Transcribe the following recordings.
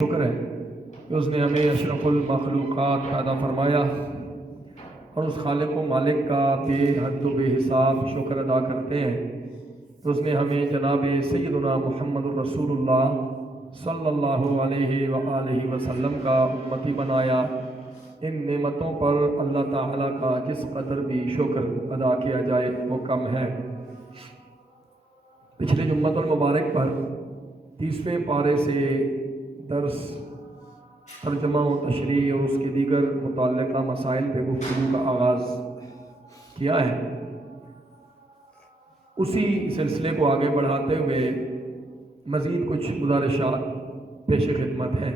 شکر ہے کہ اس نے ہمیں اشرف المخلوقات پیدا فرمایا، اور اس خالق و مالک کا بے حد و بے حساب شکر ادا کرتے ہیں کہ اس نے ہمیں جناب سیدنا محمد الرسول اللہ صلی اللہ علیہ وآلہ وسلم کا امتی بنایا۔ ان نعمتوں پر اللہ تعالیٰ کا جس قدر بھی شکر ادا کیا جائے وہ کم ہے۔ پچھلے جمعۃ المبارک پر 30ویں پارے سے درس، ترجمہ و تشریح اور اس کی دیگر متعلقہ مسائل پہ گفتگو کا آغاز کیا ہے۔ اسی سلسلے کو آگے بڑھاتے ہوئے مزید کچھ گزارشات پیش خدمت ہیں۔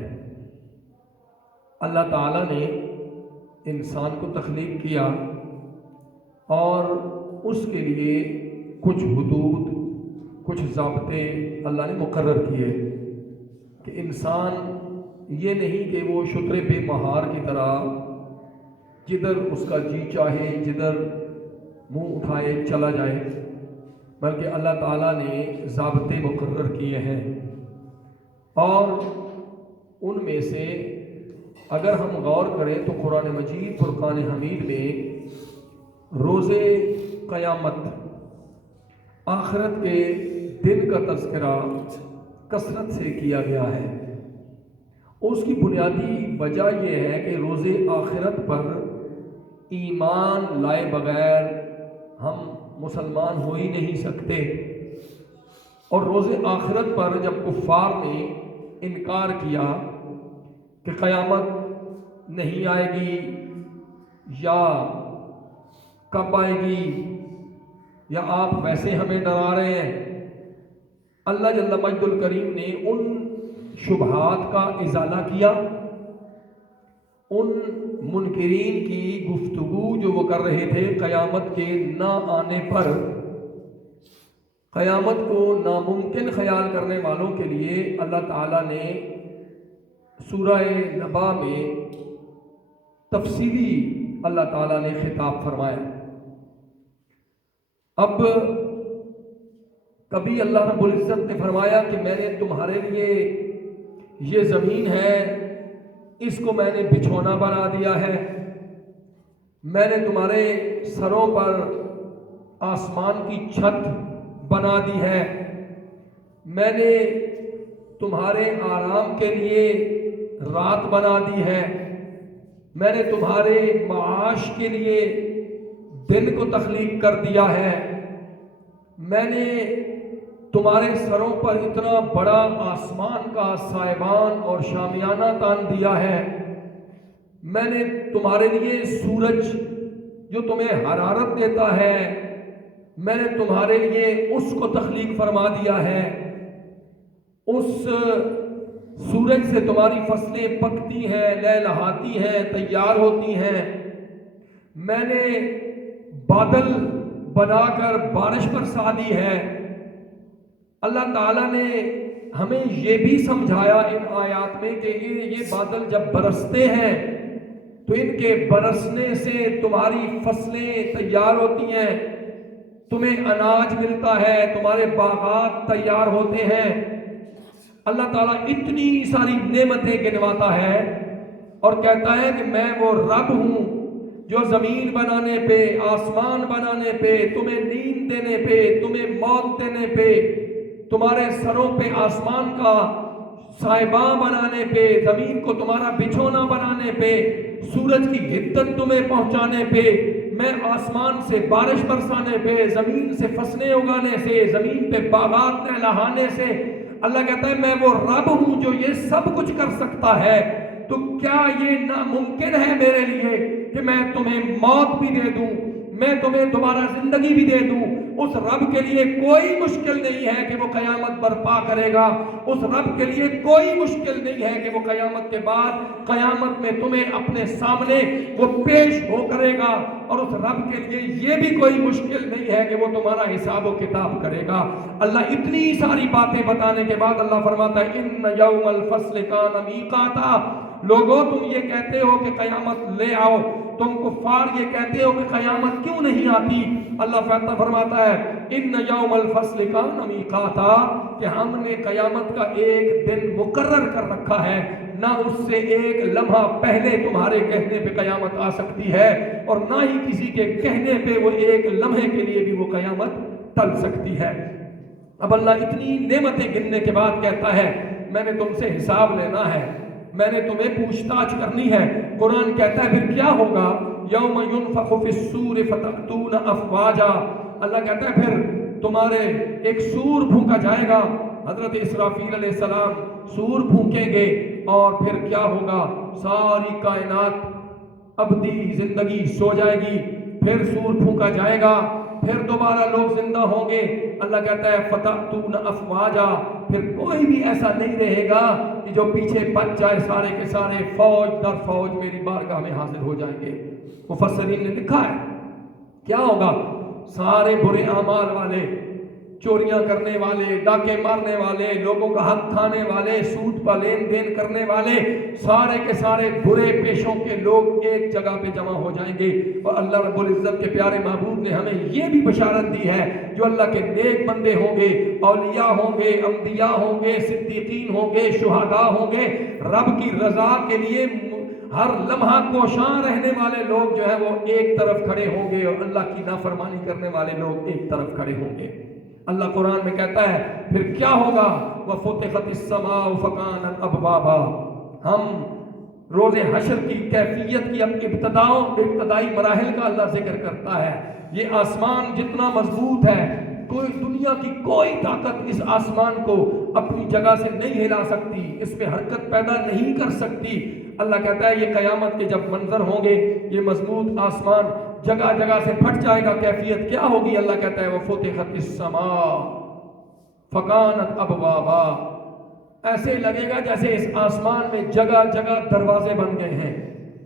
اللہ تعالیٰ نے انسان کو تخلیق کیا اور اس کے لیے کچھ حدود، کچھ ضابطے اللہ نے مقرر کیے کہ انسان یہ نہیں کہ وہ شتر بے مہار کی طرح جدھر اس کا جی چاہے جدھر منہ اٹھائے چلا جائے، بلکہ اللہ تعالیٰ نے ضابطے مقرر کیے ہیں، اور ان میں سے اگر ہم غور کریں تو قرآن مجید فرقان حمید میں روز قیامت، آخرت کے دن کا تذکرہ کثرت سے کیا گیا ہے۔ اس کی بنیادی وجہ یہ ہے کہ روز آخرت پر ایمان لائے بغیر ہم مسلمان ہو ہی نہیں سکتے، اور روز آخرت پر جب کفار نے انکار کیا کہ قیامت نہیں آئے گی یا کب آئے گی یا آپ ویسے ہمیں ڈرا رہے ہیں، اللہ جل مجد الکریم نے ان شبہات کا ازالہ کیا۔ ان منکرین کی گفتگو جو وہ کر رہے تھے قیامت کے نہ آنے پر، قیامت کو ناممکن خیال کرنے والوں کے لیے اللہ تعالیٰ نے سورہ نبا میں تفصیلی اللہ تعالیٰ نے خطاب فرمایا۔ اب کبھی اللہ رب العزت نے فرمایا کہ میں نے تمہارے لیے یہ زمین ہے، اس کو میں نے بچھونا بنا دیا ہے، میں نے تمہارے سروں پر آسمان کی چھت بنا دی ہے، میں نے تمہارے آرام کے لیے رات بنا دی ہے، میں نے تمہارے معاش کے لیے دن کو تخلیق کر دیا ہے، میں نے تمہارے سروں پر اتنا بڑا آسمان کا سائبان اور شامیانہ تان دیا ہے، میں نے تمہارے لیے سورج جو تمہیں حرارت دیتا ہے، میں نے تمہارے لیے اس کو تخلیق فرما دیا ہے، اس سورج سے تمہاری فصلیں پکتی ہیں، لہلہاتی ہیں، تیار ہوتی ہیں، میں نے بادل بنا کر بارش برسا دی ہے۔ اللہ تعالیٰ نے ہمیں یہ بھی سمجھایا ان آیات میں کہ یہ بادل جب برستے ہیں تو ان کے برسنے سے تمہاری فصلیں تیار ہوتی ہیں، تمہیں اناج ملتا ہے، تمہارے باغات تیار ہوتے ہیں۔ اللہ تعالیٰ اتنی ساری نعمتیں گنواتا ہے اور کہتا ہے کہ میں وہ رب ہوں جو زمین بنانے پہ، آسمان بنانے پہ، تمہیں نیند دینے پہ، تمہیں موت دینے پہ، تمہارے سروں پہ آسمان کا سائباں بنانے پہ، زمین کو تمہارا بچھونا بنانے پہ، سورج کی حدت تمہیں پہنچانے پہ، میں آسمان سے بارش برسانے پہ، زمین سے فصلیں اگانے سے، زمین پہ باغات لہلانے سے، اللہ کہتا ہے میں وہ رب ہوں جو یہ سب کچھ کر سکتا ہے۔ تو کیا یہ ناممکن ہے میرے لیے کہ میں تمہیں موت بھی دے دوں، میں تمہیں دوبارہ زندگی بھی دے دوں؟ اس رب کے لیے کوئی مشکل نہیں ہے کہ وہ قیامت برپا کرے گا، اس رب کے لیے کوئی مشکل نہیں ہے کہ وہ قیامت کے بعد قیامت میں تمہیں اپنے سامنے وہ پیش ہو کرے گا، اور اس رب کے لیے یہ بھی کوئی مشکل نہیں ہے کہ وہ تمہارا حساب و کتاب کرے گا۔ اللہ اتنی ساری باتیں بتانے کے بعد اللہ فرماتا ہے ان یوم الفصل کان میقاتا، لوگوں تم یہ کہتے ہو کہ قیامت لے آؤ، تم کفار یہ کہتے ہو کہ قیامت کیوں نہیں آتی؟ اللہ فرماتا ہے ان یوم الفصل کان میقاتا، کہ ہم نے قیامت کا ایک دن مقرر کر رکھا ہے، نہ اس سے ایک لمحہ پہلے تمہارے کہنے پہ قیامت آ سکتی ہے، اور نہ ہی کسی کے کہنے پہ وہ ایک لمحے کے لیے بھی وہ قیامت ٹل سکتی ہے۔ اب اللہ اتنی نعمتیں گننے کے بعد کہتا ہے میں نے تم سے حساب لینا ہے، میں نے تمہیں پوچھ تاچھ کرنی ہے۔ قرآن کہتا ہے پھر کیا ہوگا؟ یوم ینفخ فی الصور فتأتون افواجا، اللہ کہتا ہے پھر تمہارے ایک سور پھونکا جائے گا، حضرت اسرافیل علیہ السلام سور پھونکیں گے، اور پھر کیا ہوگا؟ ساری کائنات ابدی زندگی سو جائے گی، پھر سور پھونکا جائے گا، پھر دوبارہ لوگ زندہ ہوں گے۔ اللہ کہتا ہے فتأتون افواجا، پھر کوئی بھی ایسا نہیں رہے گا کہ جو پیچھے بچ جائے، سارے کے سارے فوج در فوج میری بارگاہ میں حاضر ہو جائیں گے۔ مفسرین نے لکھا ہے کیا ہوگا؟ سارے برے اعمال والے، چوریاں کرنے والے، ڈاکے مارنے والے، لوگوں کا حق کھانے والے، سود پر لین دین کرنے والے، سارے کے سارے برے پیشوں کے لوگ ایک جگہ پہ جمع ہو جائیں گے۔ اور اللہ رب العزت کے پیارے محبوب نے ہمیں یہ بھی بشارت دی ہے جو اللہ کے نیک بندے ہوں گے، اولیاء ہوں گے، انبیاء ہوں گے، صدیقین ہوں گے، شہداء ہوں گے، رب کی رضا کے لیے ہر لمحہ کوشاں رہنے والے لوگ جو ہے وہ ایک طرف کھڑے ہوں گے، اور اللہ کی نافرمانی کرنے والے لوگ ایک طرف کھڑے ہوں گے۔ اللہ قرآن میں کہتا ہے پھر کیا ہوگا؟ وَفُتِحَتِ السَّمَاءُ فَكَانَتْ أَبْوَابًا، ہم روز حشر کی کیفیت کی ابتدائی مراحل کا اللہ ذکر کرتا ہے۔ یہ آسمان جتنا مضبوط ہے، کوئی دنیا کی کوئی طاقت اس آسمان کو اپنی جگہ سے نہیں ہلا سکتی، اس میں حرکت پیدا نہیں کر سکتی۔ اللہ کہتا ہے یہ قیامت کے جب منظر ہوں گے، یہ مضبوط آسمان جگہ جگہ سے پھٹ جائے گا، کیفیت کیا ہوگی؟ اللہ کہتا ہے وَفُتِحَتِ السَّمَاءُ فَكَانَتْ أَبْوَابًا، ایسے لگے گا جیسے اس آسمان میں جگہ جگہ دروازے بن گئے ہیں،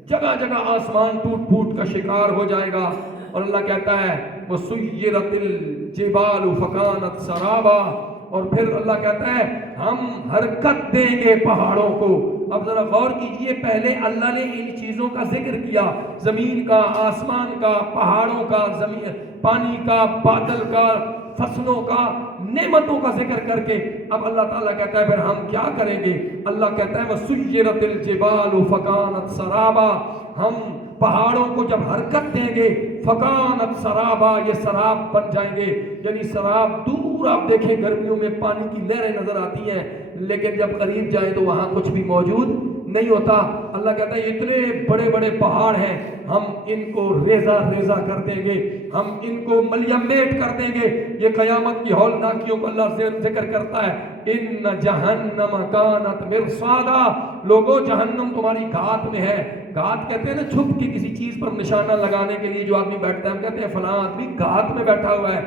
جگہ جگہ آسمان ٹوٹ پھوٹ کا شکار ہو جائے گا۔ اور اللہ کہتا ہے وَسُيِّرَتِ الْجِبَالُ فَكَانَتْ سَرَابًا، اور پھر اللہ کہتا ہے ہم حرکت دیں گے پہاڑوں کو۔ اب ذرا غور کیجئے، پہلے اللہ نے ان چیزوں کا ذکر کیا، زمین کا، آسمان کا، پہاڑوں کا، زمین پانی کا، بادل کا، فصلوں کا، نعمتوں کا ذکر کر کے اب اللہ تعالیٰ کہتا ہے پھر ہم کیا کریں گے؟ اللہ کہتا ہے وَسُيِّرَتِ الْجِبَالُ فَكَانَتْ سَرَابًا، ہم پہاڑوں کو جب حرکت دیں گے، فَكَانَتْ سَرَابًا، یہ سراب بن جائیں گے۔ یعنی سراب دور آپ دیکھیں گرمیوں میں پانی کی لہریں نظر آتی ہیں، لیکن جب قریب جائیں تو وہاں کچھ بھی موجود نہیں ہوتا۔ اللہ کہتا ہے اتنے بڑے بڑے پہاڑ ہیں، ہم ان کو ریزہ ریزہ کر دیں گے، ہم ان کو ملیم میٹ کر دیں گے۔ یہ قیامت کی ہولناکیوں کو اللہ ذکر کرتا ہے ان جہنم کانت مرصادا، لوگوں جہنم تمہاری گھات میں ہے۔ گھات کہتے ہیں نا چھپ کے کسی چیز پر نشانہ لگانے کے لیے جو آدمی بیٹھتا ہے، ہم کہتے ہیں فلاں آدمی گھات میں بیٹھا ہوا ہے۔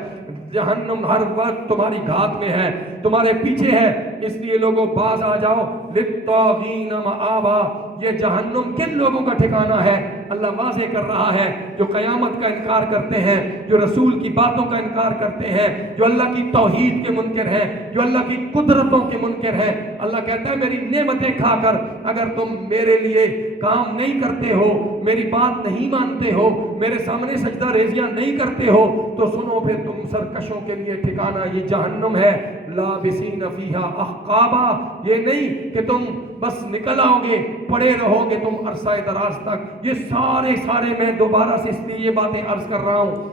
جہنم ہر وقت تمہاری گھات میں ہے، تمہارے پیچھے ہے، اس لیے لوگوں باز آ جاؤ۔ للطاغین مآبا، یہ جہنم کن لوگوں کا ٹھکانہ ہے؟ اللہ واضح کر رہا ہے جو قیامت کا انکار کرتے ہیں، جو رسول کی باتوں کا انکار کرتے ہیں، جو اللہ کی توحید کے منکر ہیں، جو اللہ کی قدرتوں کے منکر ہیں۔ اللہ کہتا ہے میری نعمتیں کھا کر اگر تم میرے لیے کام نہیں کرتے ہو، میری بات نہیں مانتے ہو، میرے سامنے سجدہ ریزیاں نہیں کرتے ہو، تو سنو پھر تم سرکشوں کے لیے ٹھکانہ یہ جہنم ہے۔ لابسین فیہا احقابا، یہ نہیں کہ تم بس نکل آؤ گے، پڑے رہو گے تم عرصہ دراز تک۔ یہ سارے میں دوبارہ سے اس لیے یہ باتیں عرض کر رہا ہوں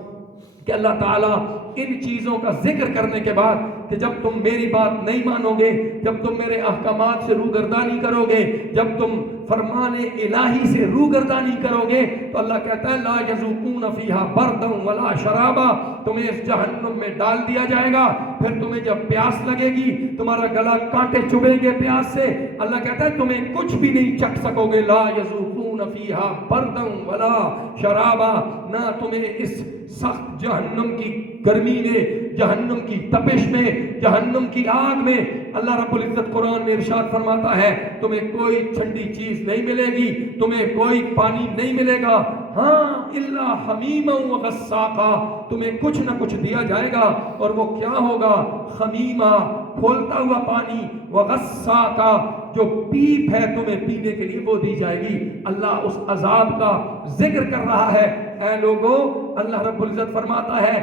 کہ اللہ تعالیٰ ان چیزوں کا ذکر کرنے کے بعد کہ جب تم میری بات نہیں مانو گے، جب تم میرے احکامات سے روگردانی کرو گے، جب تم فرمان الہی سے روگردانی کرو گے، تو اللہ کہتا ہے لا یذوقون فیہا بردا ولا شرابا، تمہیں اس جہنم میں ڈال دیا جائے گا، پھر تمہیں جب پیاس لگے گی، تمہارا گلا کانٹے چبھیں گے پیاس سے، اللہ کہتا ہے تمہیں کچھ بھی نہیں چکھ سکو گے۔ لا یذوقون فیہا بردا ولا شرابا، نہ تمہیں اس سخت جہنم کی گرمی میں، جہنم کی تپش میں، جہنم کی آگ میں اللہ رب العزت قرآن میں ارشاد فرماتا ہے تمہیں کوئی ٹھنڈی چیز نہیں ملے گی، تمہیں کوئی پانی نہیں ملے گا، ہاں الا حمیما وغساقا، تمہیں کچھ نہ کچھ دیا جائے گا، اور وہ کیا ہوگا؟ خمیمہ، کھولتا ہوا پانی، وغساکا جو پیپ ہے تمہیں پینے کے لیے وہ دی جائے گی۔ اللہ اس عذاب کا ذکر کر رہا ہے۔ اے لوگو، اللہ رب العزت فرماتا ہے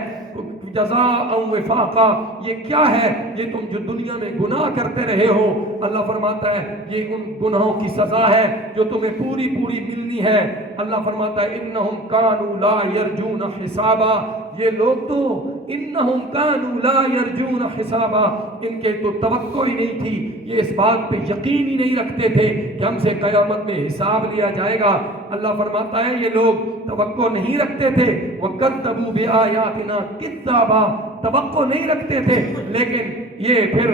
جزاء وفاقا، یہ کیا ہے؟ یہ تم جو دنیا میں گناہ کرتے رہے ہو، اللہ فرماتا ہے یہ ان گناہوں کی سزا ہے جو تمہیں پوری پوری ملنی ہے۔ اللہ فرماتا ہے انہم کانوا لا یرجون حسابا، یہ لوگ تو انہم کانوا لا یرجون حسابا، ان کے تو توقع ہی نہیں تھی، یہ اس بات پہ یقین ہی نہیں رکھتے تھے کہ ہم سے قیامت میں حساب لیا جائے گا۔ اللہ فرماتا ہے یہ لوگ توقع نہیں رکھتے تھے، وَكَذَّبُوا بِآيَاتِنَا كِذَّابًا، توقع نہیں رکھتے تھے، لیکن یہ پھر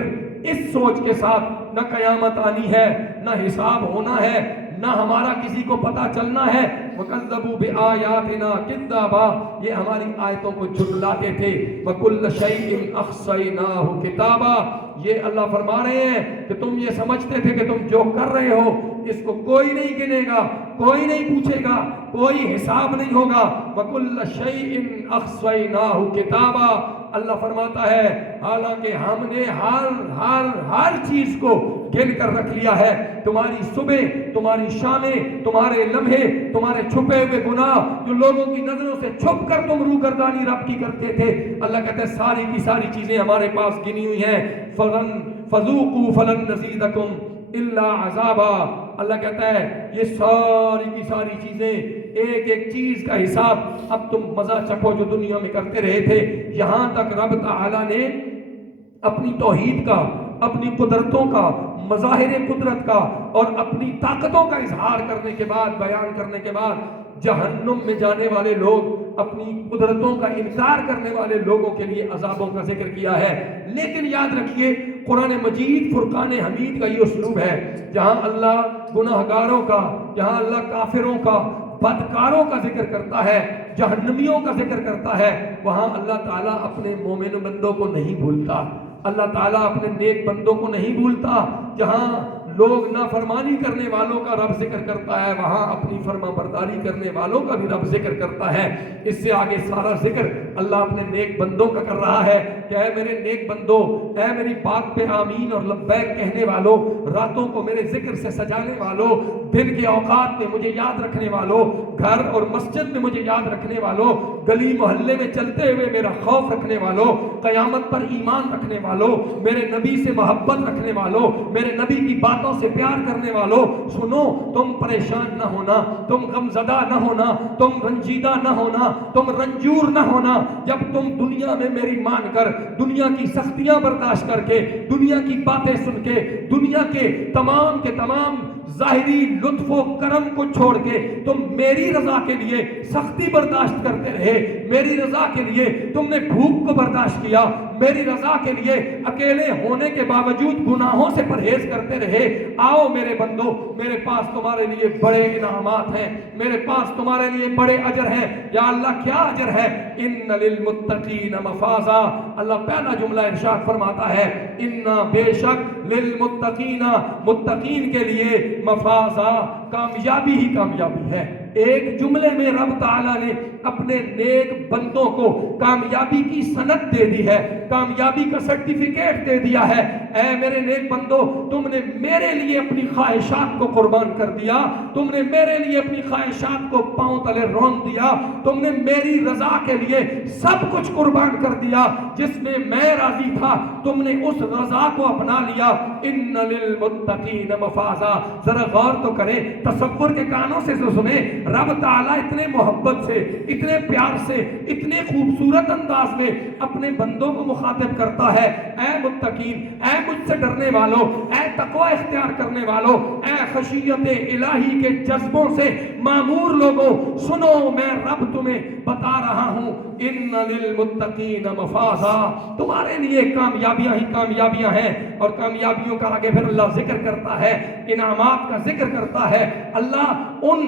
اس سوچ کے ساتھ نہ قیامت آنی ہے، نہ حساب ہونا ہے، نہ ہمارا کسی کو پتہ چلنا ہے، وَكَذَّبُوا بِآيَاتِنَا كِذَّابًا، یہ ہماری آیتوں کو جھٹلاتے تھے، وَكُلَّ شَيْءٍ أَحْصَيْنَاهُ كِتَابًا، یہ اللہ فرما رہے ہیں کہ تم یہ سمجھتے تھے کہ تم جو کر رہے ہو اس کو کوئی نہیں گنے گا، کوئی نہیں پوچھے گا، کوئی حساب نہیں ہوگا۔ وَكُلَّ شَيْءٍ أَحْصَيْنَاهُ كِتَابًا، اللہ فرماتا ہے حالانکہ ہم نے ہر چیز کو گن کر رکھ لیا ہے، تمہاری صبح، تمہاری شامیں، تمہارے لمحے، تمہارے چھپے ہوئے گناہ جو لوگوں کی نظروں سے چھپ کر تم روگردانی رب کی کرتے تھے، اللہ کہتے ہیں ساری کی ساری چیزیں ہمارے پاس گنی ہوئی ہیں۔ فَذُوقُوا فَلَن نَّزِيدَكُمْ إِلَّا عَذَابًا، اللہ کہتا ہے یہ ساری کی ساری چیزیں، ایک ایک چیز کا حساب اب تم مزہ چکھو جو دنیا میں کرتے رہے تھے۔ یہاں تک رب تعالیٰ نے اپنی توحید کا، اپنی قدرتوں کا، مظاہر قدرت کا اور اپنی طاقتوں کا اظہار کرنے کے بعد، بیان کرنے کے بعد، جہنم میں جانے والے لوگ، اپنی قدرتوں کا انکار کرنے والے لوگوں کے لیے عذابوں کا ذکر کیا ہے۔ لیکن یاد رکھیے قرآن مجید فرقان حمید کا یہ اسلوب ہے، جہاں اللہ گناہ گاروں کا، جہاں اللہ کافروں کا، بدکاروں کا ذکر کرتا ہے، جہنمیوں کا ذکر کرتا ہے، وہاں اللہ تعالیٰ اپنے مومن بندوں کو نہیں بھولتا، اللہ تعالیٰ اپنے نیک بندوں کو نہیں بھولتا۔ جہاں لوگ نافرمانی کرنے والوں کا رب ذکر کرتا ہے، وہاں اپنی فرما برداری کرنے والوں کا بھی رب ذکر کرتا ہے۔ اس سے آگے سارا ذکر اللہ اپنے نیک بندوں کا کر رہا ہے کہ اے میرے نیک بندو، اے میری بات پہ آمین اور لبیک کہنے والوں، راتوں کو میرے ذکر سے سجانے والوں، دن کے اوقات میں مجھے یاد رکھنے والوں، گھر اور مسجد میں مجھے یاد رکھنے والوں، گلی محلے میں چلتے ہوئے میرا خوف رکھنے والوں، قیامت پر ایمان رکھنے والوں، میرے نبی سے محبت رکھنے والوں، میرے نبی کی باتوں سے پیار کرنے والوں، سنو، تم پریشان نہ ہونا، تم غمزدہ نہ ہونا، تم رنجیدہ نہ ہونا، تم رنجور نہ ہونا، جب تم دنیا میں میری مان کر، دنیا کی سختیاں برداشت کر کے، دنیا کی باتیں سن کے، دنیا کے تمام ظاہری لطف و کرم کو چھوڑ کے تم میری رضا کے لیے سختی برداشت کرتے رہے، میری رضا کے لیے تم نے بھوک کو برداشت کیا، میری رضا کے لیے اکیلے ہونے کے باوجود گناہوں سے پرہیز کرتے رہے، آؤ میرے بندو، میرے پاس تمہارے لیے بڑے انعامات ہیں، میرے پاس تمہارے لیے بڑے اجر ہیں۔ یا اللہ کیا اجر ہے؟ ان للمتقین مفازا، اللہ پہلا جملہ ارشاد فرماتا ہے انا بے شک للمتقین، متقین کے لیے مفازا، کامیابی ہی کامیابی ہے۔ ایک جملے میں رب تعالیٰ نے اپنے نیک بندوں کو کامیابی کی سند دے دی ہے، کامیابی کا سرٹیفکیٹ دے دیا ہے۔ اے میرے نیک بندو، تم نے میرے لیے اپنی خواہشات کو قربان کر دیا، تم نے میرے لیے اپنی خواہشات کو پاؤں تلے رون دیا، تم نے میری رضا کے لیے سب کچھ قربان کر دیا، جس میں میں راضی تھا تم نے اس رضا کو اپنا لیا۔ ان للمتقین مفازا، ذرا غور تو کریں، تصور کے کانوں سے سنیں، رب تعالیٰ اتنے محبت سے، اتنے پیار سے، اتنے خوبصورت انداز میں اپنے بندوں کو مخاطب کرتا ہے، اے متقین، اے مجھ سے ڈرنے والوں، اے تقوی اختیار کرنے والوں، اے خشیت الہی کے جذبوں سے معمور لوگوں، سنو میں رب تمہیں بتا رہا ہوں، ان للمتقین مفازا، تمہارے لیے کامیابیاں ہی کامیابیاں ہیں۔ اور کامیابیوں کا آگے پھر اللہ ذکر کرتا ہے، انعامات کا ذکر کرتا ہے۔ اللہ ان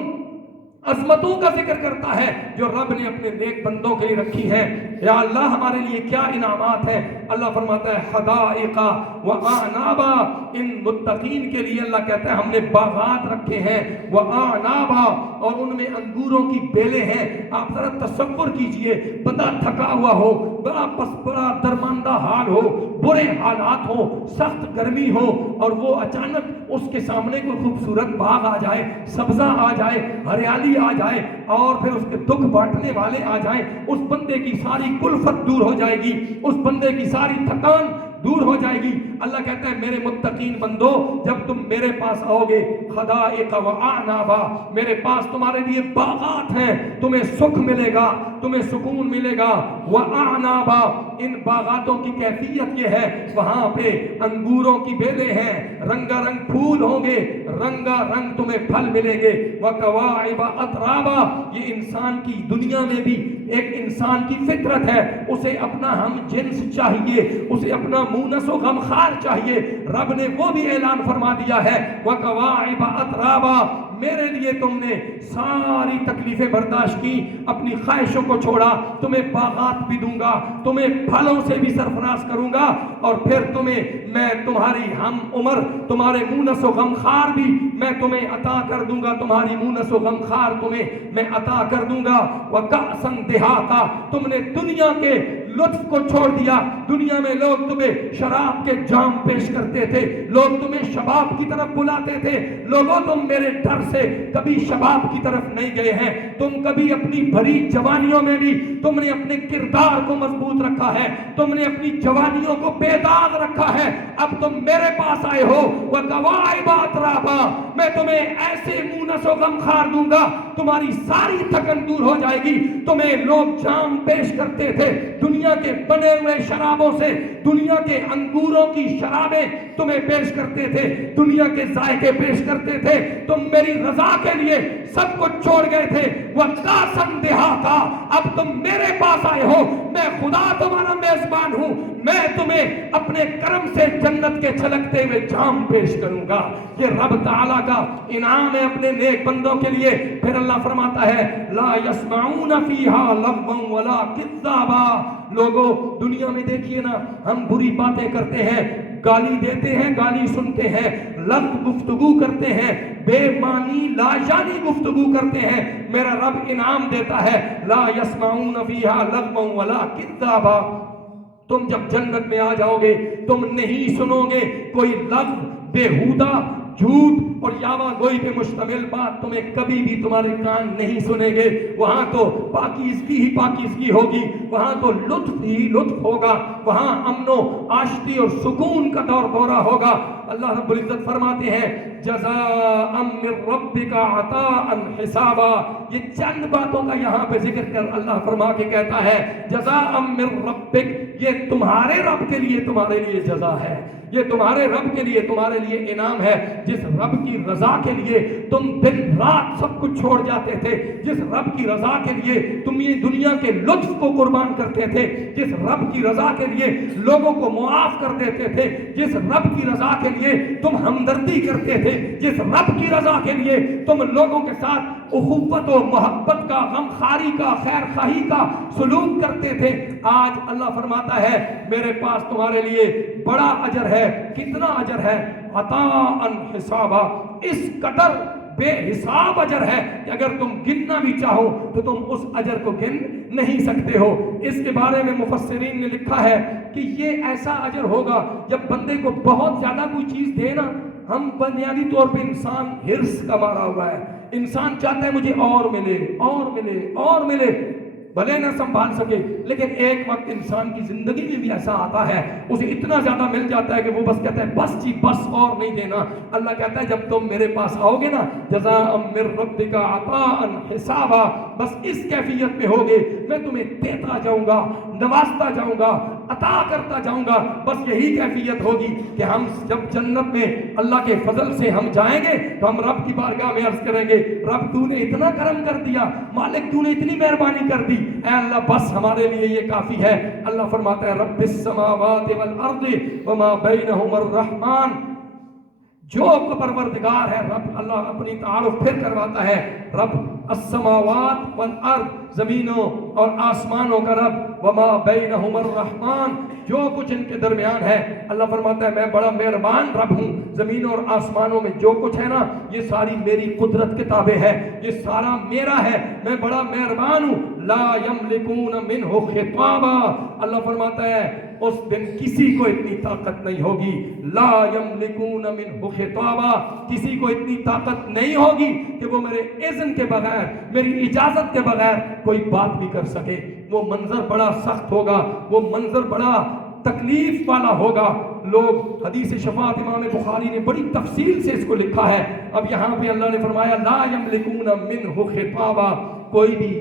عظمتوں کا ذکر کرتا ہے جو رب نے اپنے نیک بندوں کے لیے رکھی ہیں۔ یا اللہ ہمارے لیے کیا انعامات ہیں۔ اللہ فرماتا ہے حدائق و اعنابا، ان متقین کے لیے اللہ کہتا ہے ہم نے باغات رکھے ہیں، و اعنابا، اور ان میں انگوروں کی بیلیں ہیں۔ آپ ذرا تصور کیجئے، بندہ تھکا ہوا ہو، بڑا درماندہ حال ہو، برے حالات ہو، سخت گرمی ہو، اور وہ اچانک اس کے سامنے کوئی خوبصورت باغ آ جائے، سبزہ آ جائے، ہریالی آ جائے، اور پھر اس کے دکھ بانٹنے والے آ جائیں، اس بندے کی ساری کلفت دور ہو جائے گی، اس بندے کی ساری تھکان دور ہو جائے گی۔ اللہ کہتا ہے میرے متقین بندو، جب تم میرے پاس آؤ گے، حدائق و اعنابا، میرے پاس تمہارے لیے باغات ہیں، تمہیں سکھ ملے گا، تمہیں سکون ملے گا۔ و اعنابا، ان باغاتوں کی کیفیت یہ ہے وہاں پہ انگوروں کی بیلیں ہیں، رنگا رنگ پھول ہوں گے، رنگا رنگ تمہیں پھل ملیں گے۔ وکواعب اترابا، یہ انسان کی دنیا میں بھی ایک انسان کی فطرت ہے، اسے اپنا ہم جنس چاہیے، اسے اپنا مونس و غمخوار چاہیے۔ رب نے وہ بھی اعلان فرما دیا ہے وکواعب اترابا، میرے لیے تم نے ساری تکلیفیں برداشت کی، اپنی خواہشوں کو چھوڑا، تمہیں باغات بھی دوں گا، تمہیں پھلوں سے بھی سرفراز کروں گا، اور پھر تمہیں میں تمہاری ہم عمر، تمہارے مونس و غمخوار بھی میں تمہیں عطا کر دوں گا، تمہاری مونس و غمخوار تمہیں میں عطا کر دوں گا۔ وَكَأْسًا دِهَاقًا، تم نے دنیا کے لطف کو چھوڑ دیا۔ دنیا میں لوگ تمہیں شراب کے جام پیش کرتے تھے، لوگ تمہیں شباب کی طرف بلاتے تھے۔ لوگوں تم میرے ڈر سے کبھی شباب کی طرف نہیں گئے ہیں، تم کبھی اپنی بھری جوانیوں میں بھی تم نے اپنے کردار کو مضبوط رکھا ہے، تم نے اپنی جوانیوں کو بے داغ رکھا ہے۔ اب تم میرے پاس آئے ہو، وَكَوَاعِبَ أَتْرَابًا، میں تمہیں ایسے مونس و غمخوار دوں گا، تمہاری ساری تھکن دور ہو جائے گی۔ تمہیں لوگ جام پیش کرتے تھے دنیا کے بنے ہوئے شرابوں سے، دنیا کے انگوروں کی شرابیں تمہیں پیش کرتے تھے، دنیا کے ذائقے پیش کرتے تھے، تم میری رضا کے لیے سب کچھ چھوڑ گئے تھے۔ وَكَأْسًا دِهَاقًا، اب تم میرے پاس آئے ہو، میں خدا تمہارا میزبان ہوں، میں تمہیں اپنے کرم سے جنت کے چھلکتے ہوئے جام پیش کروں گا۔ یہ رب تعالیٰ کا انعام ہے اپنے نیک بندوں کے لیے۔ پھر اللہ فرماتا ہے لا يسمعون فيها لغوا ولا كذابا، لوگوں دنیا میں دیکھیے نا، ہم بری باتیں کرتے ہیں، گالی دیتے ہیں، گالی سنتے ہیں، لغو گفتگو کرتے ہیں، بے معنی لاجانی گفتگو کرتے ہیں۔ میرا رب انعام دیتا ہے لا يسمعون فيها لغوا ولا كذابا، تم جب جنت میں آ جاؤ گے تم نہیں سنو گے کوئی لغو، بےہودہ، جھوٹ اور یاوہ گوئی پہ مشتمل بات تمہیں کبھی بھی تمہارے کان نہیں سنے گے۔ وہاں تو پاکیزگی ہی پاکیزگی ہوگی، وہاں تو لطف ہی لطف ہوگا، وہاں امن و آشتی اور سکون کا دور دورہ ہوگا۔ اللہ رب العزت فرماتے ہیں جزاء من ربک عطاء حسابا، یہ چند باتوں کا یہاں پہ ذکر کر اللہ فرما کے کہتا ہے جزاء من ربک، یہ تمہارے رب کے لیے تمہارے لیے جزا ہے، یہ تمہارے رب کے لیے تمہارے لیے انعام ہے۔ جس رب کی رضا کے لیے تم دن رات سب کچھ چھوڑ جاتے تھے، جس رب کی رضا کے لیے تم یہ دنیا کے لطف کو قربان کرتے تھے، جس رب کی رضا کے لیے لوگوں کو معاف کر دیتے تھے، جس رب کی رضا کے لیے تم ہمدردی کرتے تھے، جس رب کی رضا کے لیے تم لوگوں کے ساتھ اخوت و محبت کا، غمخواری کا، خیر خواہی کا سلوک کرتے تھے، آج اللہ فرماتا ہے میرے پاس تمہارے لیے بڑا اجر ہے۔ کتنا اجر ہے؟ عطاء حسابا، اس قدر بے حساب اجر ہے کہ اگر تم گننا بھی چاہو تو تم اس اجر کو گن نہیں سکتے ہو۔ اس کے بارے میں مفسرین نے لکھا ہے کہ یہ ایسا اجر ہوگا جب بندے کو بہت زیادہ کوئی چیز دے نا، ہم بنیادی طور پہ انسان ہرس کا مارا ہوا ہے، انسان چاہتا ہے مجھے اور ملے اور ملے اور ملے، بھلے نہ سنبھال سکے، لیکن ایک وقت انسان کی زندگی میں بھی ایسا آتا ہے اسے اتنا زیادہ مل جاتا ہے کہ وہ بس کہتا ہے بس جی بس اور نہیں دینا۔ اللہ کہتا ہے جب تم میرے پاس آؤ گے نا جزاء من ربک عطاء حسابا، بس اس کیفیت میں ہوگے، میں تمہیں دیتا جاؤں گا، نوازتا جاؤں گا، عطا کرتا جاؤں گا۔ بس یہی کیفیت ہوگی کہ ہم جب جنت میں اللہ کے فضل سے ہم جائیں گے تو ہم رب کی بارگاہ میں عرض کریں گے رب تو نے اتنا کرم کر دیا، مالک تو نے اتنی مہربانی کر دی، اے اللہ بس ہمارے لیے یہ کافی ہے۔ اللہ فرماتا ہے رب السماوات والارض وما بینہما الرحمن، جو پروردگار ہے رب، اللہ اپنی تعارف پھر کرواتا ہے، رب السماوات والارض، زمینوں اور آسمانوں کا رب، وما بینہم الرحمن، جو کچھ ان کے درمیان ہے۔ اللہ فرماتا ہے میں بڑا مہربان رب ہوں، زمینوں اور آسمانوں میں جو کچھ ہے نا یہ ساری میری قدرت کے تابع ہے، یہ سارا میرا ہے، میں بڑا مہربان ہوں۔ لا یملکون منہ خطابا، اللہ فرماتا ہے اس دن کسی کو اتنی طاقت نہیں ہوگی، لا یملکون منہ خطابا، کسی کو اتنی طاقت نہیں ہوگی کہ وہ میرے اذن کے بغیر، میری اجازت کے بغیر کوئی بات بھی کر سکے۔ وہ منظر بڑا سخت ہوگا، وہ منظر بڑا تکلیف والا ہوگا۔ لوگ حدیث شفاعت امام بخاری نے بڑی تفصیل سے اس کو لکھا ہے۔ اب یہاں پہ اللہ نے فرمایا لا یملکون منہ خطابا، کوئی بھی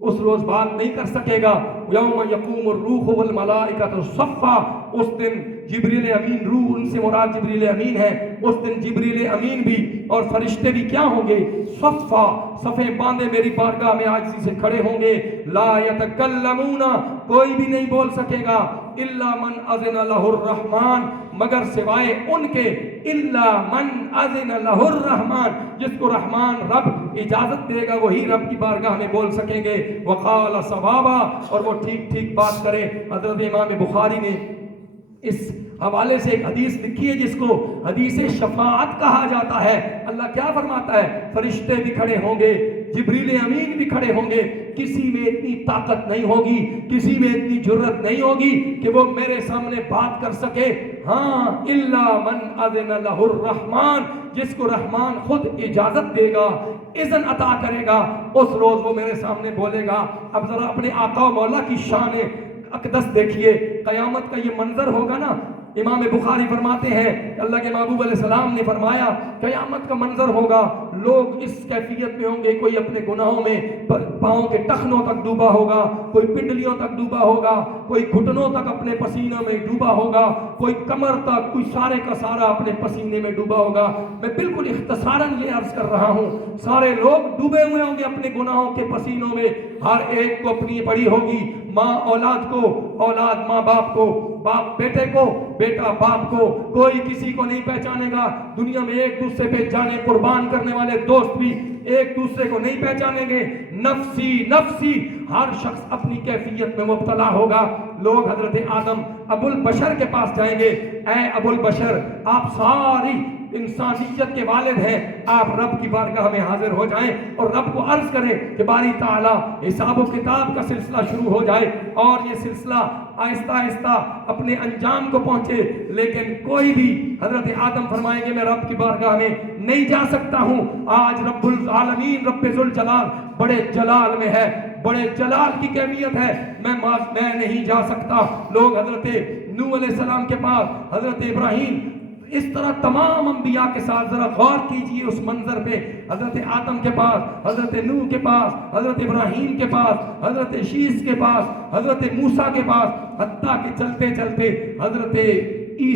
اس روز بات نہیں کر سکے گا۔ یوم یقوم الروح والملائکۃ صفا، اس دن جبریل امین، روح ان سے مراد جبریل امین ہے، اس دن جبریل امین بھی اور فرشتے بھی کیا ہوں گے؟ صفا، صفیں باندھے میری بارگاہ میں عاجزی سے کھڑے ہوں گے۔ لا یتکلمون، کوئی بھی نہیں بول سکے گا، الا من اذن لہ الرحمن، مگر سوائے ان کے، الا من اذن لہ الرحمن، جس کو رحمان رب اجازت دے گا وہی رب کی بارگاہ میں بول سکیں گے۔ وقال صوابا، اور وہ ٹھیک ٹھیک بات کرے۔ حضرت امام بخاری نے اس حوالے سے ایک حدیث لکھی ہے جس کو حدیث شفاعت کہا جاتا ہے۔ اللہ کیا فرماتا ہے؟ فرشتے بھی کھڑے ہوں گے، جبریل امین بھی کھڑے ہوں گے، کسی میں اتنی طاقت نہیں ہوگی، کسی میں اتنی جرت نہیں ہوگی کہ وہ میرے سامنے بات کر سکے۔ ہاں الا من اذن لہ الرحمن، جس کو رحمان خود اجازت دے گا، اذن عطا کرے گا، اس روز وہ میرے سامنے بولے گا۔ اب ذرا اپنے آقا و مولا کی شان اقدس دیکھیے، قیامت کا یہ منظر ہوگا نا۔ امام بخاری فرماتے ہیں کہ اللہ کے محبوب علیہ السلام نے فرمایا قیامت کا منظر ہوگا، لوگ اس کیفیت میں ہوں گے، کوئی اپنے گناہوں میں پاؤں کے ٹخنوں تک ڈوبا ہوگا، کوئی پنڈلیوں تک ڈوبا ہوگا، کوئی گھٹنوں تک اپنے پسینوں میں ڈوبا ہوگا، کوئی کمر تک، کوئی سارے کا سارا اپنے پسینے میں ڈوبا ہوگا۔ میں بالکل اختصاراً یہ عرض کر رہا ہوں، سارے لوگ ڈوبے ہوئے ہوں گے اپنے گناہوں کے پسینوں میں، ہر ایک کو اپنی پڑی ہوگی، ماں اولاد کو، اولاد ماں باپ کو، باپ بیٹے کو، بیٹا باپ کو، کوئی کسی کو نہیں پہچانے گا۔ دنیا میں ایک دوسرے پہ جانے قربان کرنے والے دوست بھی ایک دوسرے کو نہیں پہچانیں گے۔ نفسی نفسی، ہر شخص اپنی کیفیت میں مبتلا ہوگا۔ لوگ حضرت آدم ابو البشر کے پاس جائیں گے، اے ابو البشر آپ ساری انسانیت کے والد ہیں، آپ رب کی بارگاہ میں حاضر ہو جائیں اور رب کو عرض کریں کہ باری تعالیٰ حساب و کتاب کا سلسلہ شروع ہو جائے اور یہ سلسلہ آہستہ آہستہ اپنے انجام کو پہنچے۔ لیکن کوئی بھی، حضرت آدم فرمائیں گے میں رب کی بارگاہ میں نہیں جا سکتا ہوں، آج رب العالمین رب ذوالجلال بڑے جلال میں ہے، بڑے جلال کی کیفیت ہے، میں نہیں جا سکتا۔ لوگ حضرت نوح علیہ السلام کے پاس، حضرت ابراہیم، اس طرح تمام انبیاء کے ساتھ ذرا غور کیجئے اس منظر پہ، حضرت آدم کے پاس، حضرت نوح کے پاس، حضرت ابراہیم کے پاس، حضرت شیس کے پاس، حضرت موسیٰ کے پاس، حتیٰ کہ چلتے چلتے حضرت